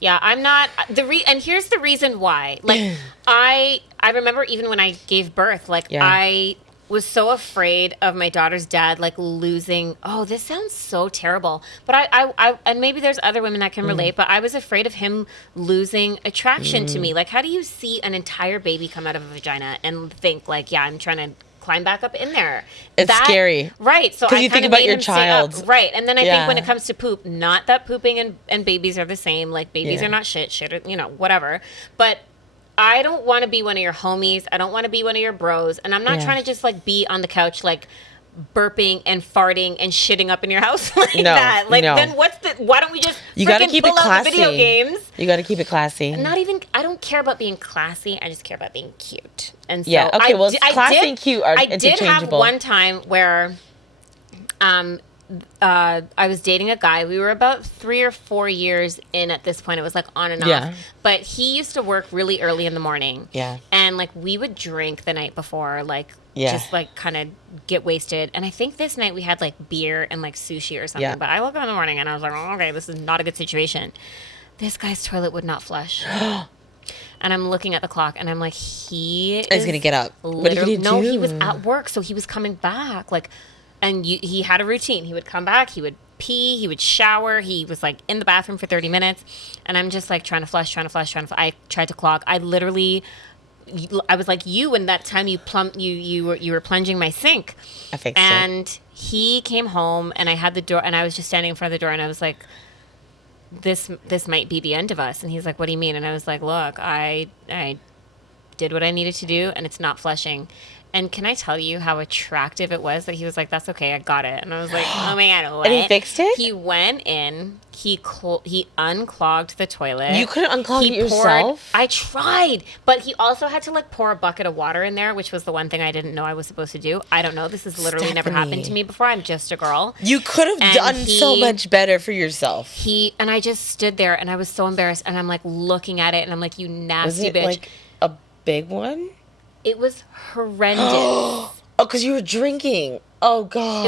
Yeah, I'm not... and here's the reason why. Like, I remember even when I gave birth, like, I was so afraid of my daughter's dad, like, losing... Oh, this sounds so terrible. But I and maybe there's other women that can relate, but I was afraid of him losing attraction to me. Like, how do you see an entire baby come out of a vagina and think, like, yeah, I'm trying to climb back up in there? It's scary. Right. So because you think about your child. Right. And then I think when it comes to poop, not that pooping and babies are the same. Like, babies are not shit, you know, whatever. But I don't want to be one of your homies. I don't want to be one of your bros. And I'm not trying to just, like, be on the couch, like, burping and farting and shitting up in your house like that. Like, then why don't we just pull out the video games? You got to keep it classy. I don't care about being classy. I just care about being cute. And so classy and cute are interchangeable. I did have one time where I was dating a guy. We were about 3 or 4 years in at this point. It was like on and off. But he used to work really early in the morning. Yeah. And like we would drink the night before, like just like kind of get wasted. And I think this night we had like beer and like sushi or something. Yeah. But I woke up in the morning and I was like, oh, okay, this is not a good situation. This guy's toilet would not flush. And I'm looking at the clock and I'm like, he's going to get up. What did he do? No, he was at work. So he was coming back. Like, and he had a routine. He would come back. He would pee. He would shower. He was like in the bathroom for 30 minutes. And I'm just like trying to flush. I tried to clog. I was like you when that time you were plunging my sink. I fixed it. He came home and I had the door and I was just standing in front of the door and I was like, this might be the end of us. And he's like, what do you mean? And I was like, look, I did what I needed to do and it's not flushing. And can I tell you how attractive it was that he was like, that's okay, I got it. And I was like, oh my God, what? And he fixed it? He went in, he unclogged the toilet. You couldn't unclog it yourself? I tried, but he also had to like pour a bucket of water in there, which was the one thing I didn't know I was supposed to do. I don't know, this has literally never happened to me before. I'm just a girl. You could have done so much better for yourself. And I just stood there and I was so embarrassed and I'm like looking at it and I'm like, you nasty bitch. Was it like a big one? It was horrendous. Oh, because you were drinking. Oh, God.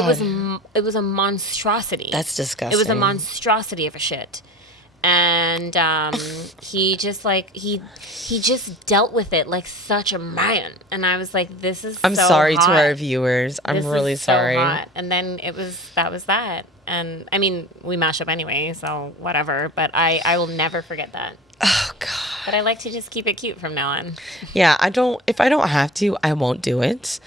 It was a monstrosity. That's disgusting. It was a monstrosity of a shit. And he just like he just dealt with it like such a man. And I was like, this is I'm sorry to our viewers. I'm really sorry. So hot. And then that was that. And I mean, we mash up anyway, so whatever. But I will never forget that. Oh, God. But I like to just keep it cute from now on. Yeah, if I don't have to, I won't do it.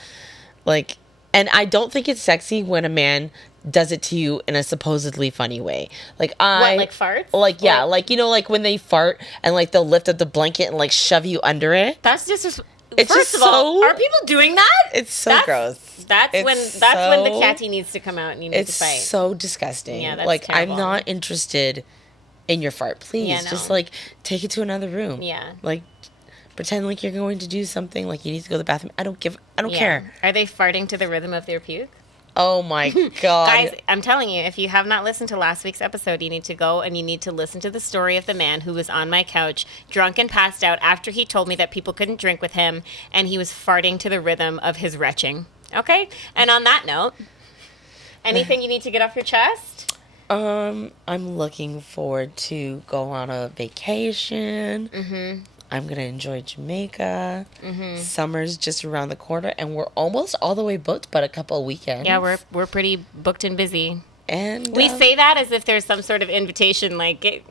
Like, and I don't think it's sexy when a man does it to you in a supposedly funny way. Like What, like farts? Like yeah, like you know, like when they fart and like they'll lift up the blanket and like shove you under it. That's just It's first just of all, so- are people doing that? It's so gross. That's It's when the so- catty needs to come out and you need to It's fight. so disgusting. Yeah, that's like terrible. I'm not interested in your fart. Please, Yeah, no. just like take it to another room. Yeah. Like pretend like you're going to do something. Like you need to go to the bathroom. I don't Yeah. care. Are they farting to the rhythm of their puke? Oh my god, Guys, I'm telling you, if you have not listened to last week's episode, you need to go and you need to listen to the story of the man who was on my couch, drunk and passed out after he told me that people couldn't drink with him, and he was farting to the rhythm of his retching. Okay? And on that note, anything you need to get off your chest? I'm looking forward to go on a vacation. Mm-hmm. I'm gonna enjoy Jamaica. Summer's just around the corner, and we're almost all the way booked, but a couple of weekends. Yeah, we're pretty booked and busy. and We say that as if there's some sort of invitation, like get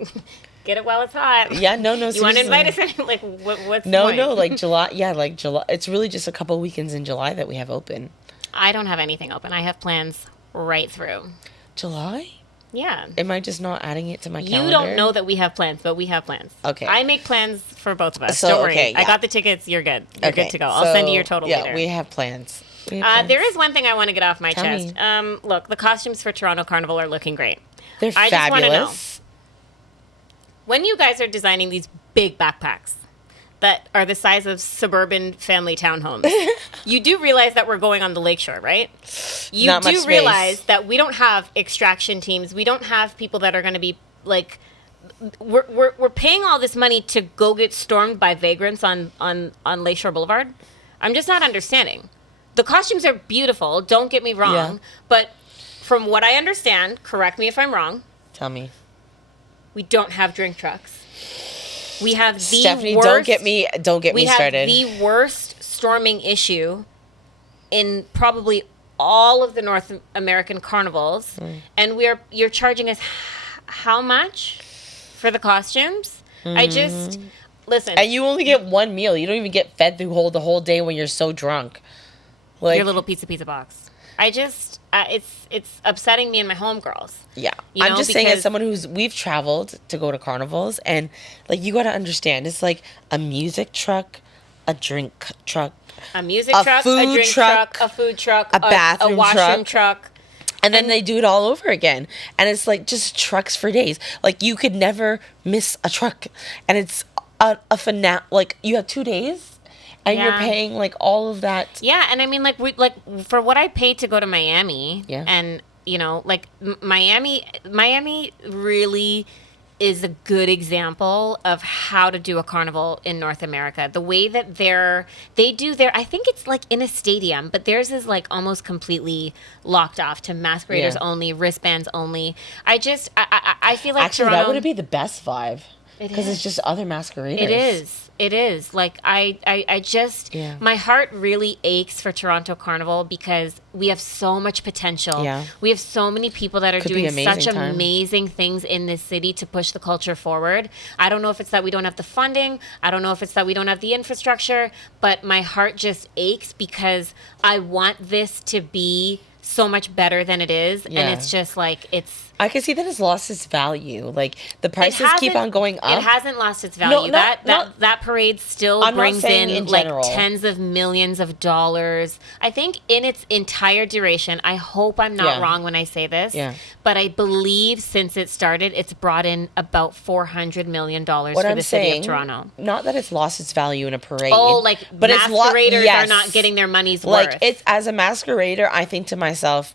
it while it's hot. yeah, no, You want to seriously. invite us? Like what's the No, point? no, like July. Yeah, like July. It's really just a couple of weekends in July that we have open. I don't have anything open. I have plans right through. July? Yeah. Am I just not adding it to my calendar? You don't know that we have plans, but we have plans. Okay. I make plans for both of us. So, don't worry. okay, I yeah. got the tickets. You're good. You're Okay, good to go. I'll send you your total yeah, later. we have plans. We have plans. There is one thing I want to get off my Tell chest. me. Look, the costumes for Toronto Carnival are looking great. They're I just wanna know. fabulous. When you guys are designing these big backpacks that are the size of suburban family townhomes, you do realize that we're going on the lakeshore, right? You Not much do space. realize that we don't have extraction teams. We don't have people that are going to be like. We're paying all this money to go get stormed by vagrants on Lakeshore Boulevard. I'm just not understanding. The costumes are beautiful. Don't get me wrong, Yeah. but from what I understand, correct me if I'm wrong. Tell me. We don't have drink trucks. We have the Stephanie, worst, don't get me started. We have the worst storming issue in probably all of the North American carnivals, and you're charging us how much for the costumes? I just listen. And you only get one meal. You don't even get fed the whole day when you're so drunk. Like your little pizza box. I just it's upsetting me and my homegirls. yeah. You I'm know, just saying as because- someone we've traveled to go to carnivals, and like you got to understand, it's like a music truck, a drink truck, A music A truck, a food drink truck, truck, a food truck, a bathroom a washroom truck. and then they do it all over again. And it's like just trucks for days. Like you could never miss a truck. And it's a like you have 2 days and you're Yeah. paying like all of that. Yeah, and I mean, like for what I paid to go to Miami, Yeah. and you know, like Miami really is a good example of how to do a carnival in North America. The way that they do their, I think it's like in a stadium, but theirs is like almost completely locked off to masqueraders Yeah. only, wristbands only. I feel like Actually, Toronto, that would be the best vibe. It Because is. it's just other masqueraders. It is. It is. Like I just Yeah. my heart really aches for Toronto Carnival because we have so much potential. Yeah. We have so many people that are Could be doing amazing such time. amazing things in this city to push the culture forward. I don't know if it's that we don't have the funding. I don't know if it's that we don't have the infrastructure, but my heart just aches because I want this to be so much better than it is, Yeah. and it's just like I can see that it's lost its value. Like the prices keep hasn't- on going up. It hasn't lost its value. That parade still I'm not brings saying in in like general. tens of millions of dollars. I think in its entire duration, I hope I'm not Yeah. wrong when I say this, Yeah. but I believe since it started, it's brought in about $400 million What for I'm the city saying, of Toronto. not that it's lost its value in a parade. Oh, like but it's masqueraders are yes. not getting their money's Like worth. it's as a masquerader, I think to myself,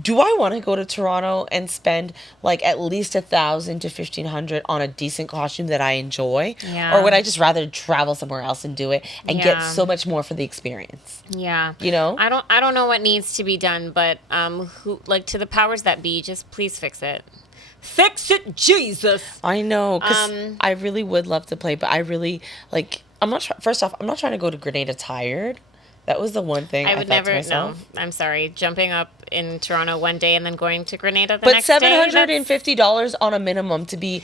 do I want to go to Toronto and spend like at least $1,000 to $1,500 on a decent costume that I enjoy? Yeah. Or would I just rather travel somewhere else and do it and get Yeah. so much more for the experience? Yeah. You know? I don't know what needs to be done, but to the powers that be, just please fix it. Fix it, Jesus. I know, because I really would love to play, but I really like. I'm not. First off, I'm not trying to go to Grenada tired. That was the one thing I would thought never. to No, myself. I'm sorry. Jumping up in Toronto one day and then going to Grenada the But next day. $750 on a minimum to be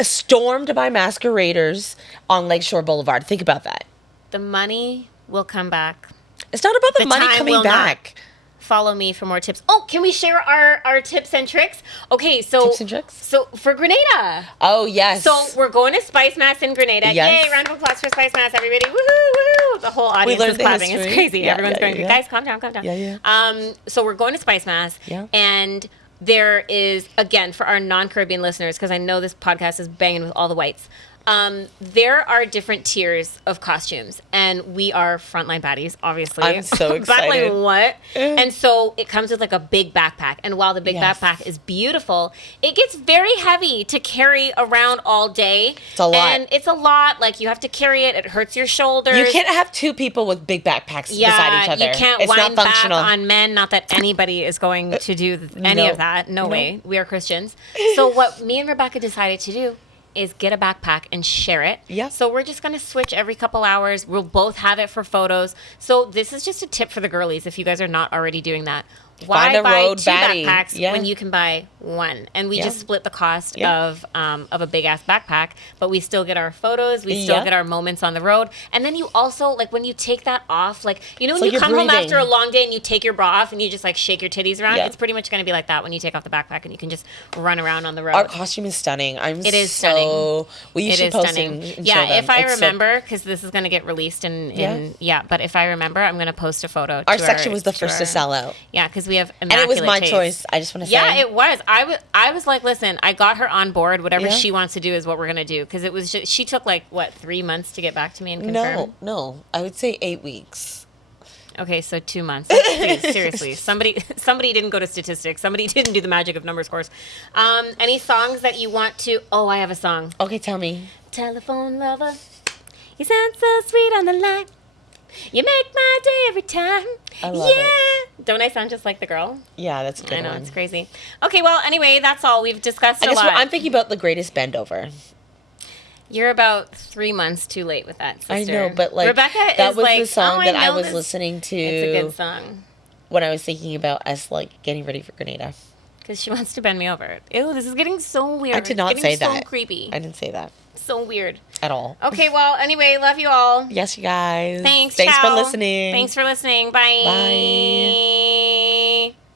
stormed by masqueraders on Lakeshore Boulevard. Think about that. The money will come back. It's not about the money time coming will not. back. follow me for more tips. Oh, can we share our tips and tricks? Okay, so Tips and tricks? So for Grenada. Oh, yes. So we're going to Spice Mass in Grenada. Yes. Yay, round of applause for Spice Mass, everybody. Woohoo, woohoo. The whole audience learned is the clapping. history. It's crazy. Yeah, Everyone's going, yeah. guys, calm down, calm down. Yeah. So we're going to Spice Mass. Yeah. And there is, again, for our non-Caribbean listeners, because I know this podcast is banging with all the whites, there are different tiers of costumes, and we are frontline baddies, obviously. I'm so excited. But like what? And so it comes with like a big backpack, and while the big Yes. backpack is beautiful, it gets very heavy to carry around all day. It's a lot. And it's a lot. Like you have to carry it. It hurts your shoulders. You can't have two people with big backpacks beside each other. You can't it's wind not back functional. on men. Not that anybody is going to do any No. of that. No No. way. We are Christians. So what me and Rebecca decided to do is get a backpack and share it. Yeah. So we're just going to switch every couple hours. We'll both have it for photos. So this is just a tip for the girlies if you guys are not already doing that. Why Find a buy road two baddie. backpacks Yeah. when you can buy one? And we Yeah. just split the cost Yeah. of a big ass backpack, but we still get our photos. We still Yeah. get our moments on the road. And then you also like when you take that off, like you know It's when like you you're come home breathing. after a long day and you take your bra off and you just like shake your titties around. Yeah. It's pretty much going to be like that when you take off the backpack and you can just run around on the road. Our costume is stunning. It is stunning. Will you It should is post stunning. and Yeah, show them. if I It's so- remember, because this is going to get released but if I remember, I'm going to post a photo. our to section was the first to sell out. Yeah, because we have And it was immaculate my taste. choice. I just want to say. Yeah, it was. I was like, listen, I got her on board. Whatever Yeah. she wants to do is what we're gonna do. Because it was just, she took like what 3 months to get back to me and confirm. No. I would say 8 weeks. Okay, so 2 months. Please, seriously, somebody didn't go to statistics. Somebody didn't do the magic of numbers course. Any songs that you want to? Oh, I have a song. Okay, tell me. Telephone lover, you sound so sweet on the line. You make my day every time. I love it. Don't I sound just like the girl? Yeah, that's a good I know, one. it's crazy. Okay, well, anyway, that's all. We've discussed I a guess lot. I'm thinking about the greatest bend over. You're about 3 months too late with that, sister. I know, but like Rebecca that is was like, the song oh, that I know was this. listening to It's a good song. when I was thinking about us like getting ready for Grenada. Because she wants to bend me over. Ew, this is getting so weird. I did not It's say getting that. so creepy. I didn't say that So weird. at all. Okay, well, anyway, love you all. Yes, you guys. Thanks, Thanks ciao. for listening. Thanks for listening. Bye. Bye.